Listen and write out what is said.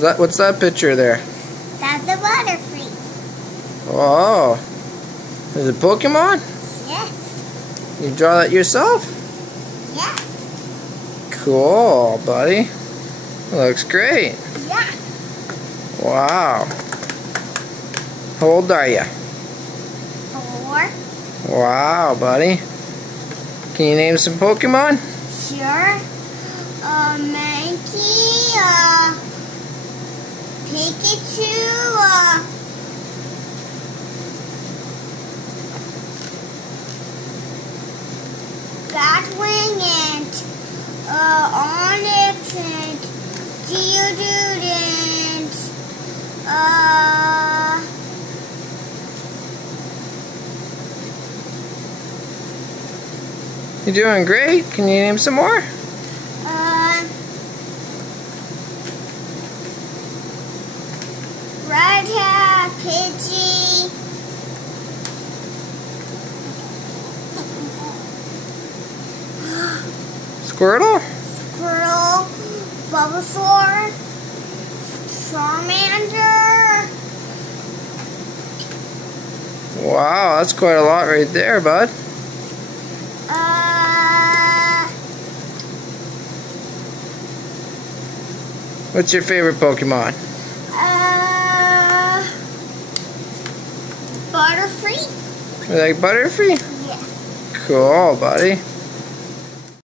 What's that picture there? That's a Butterfree. Oh. Is it Pokemon? Yes. You draw that yourself? Yeah. Cool, buddy. Looks great. Yeah. Wow. How old are you? 4. Wow, buddy. Can you name some Pokemon? Sure. Mankey, Pikachu, Batwing, and Onix, and Geodude, and You're doing great. Can you name some more? Red Hat, Pidgey, Squirtle? Squirtle, Bulbasaur, Charmander. Wow, that's quite a lot right there, bud. What's your favorite Pokemon? Butterfree. You like Butterfree? Yeah. Cool, buddy.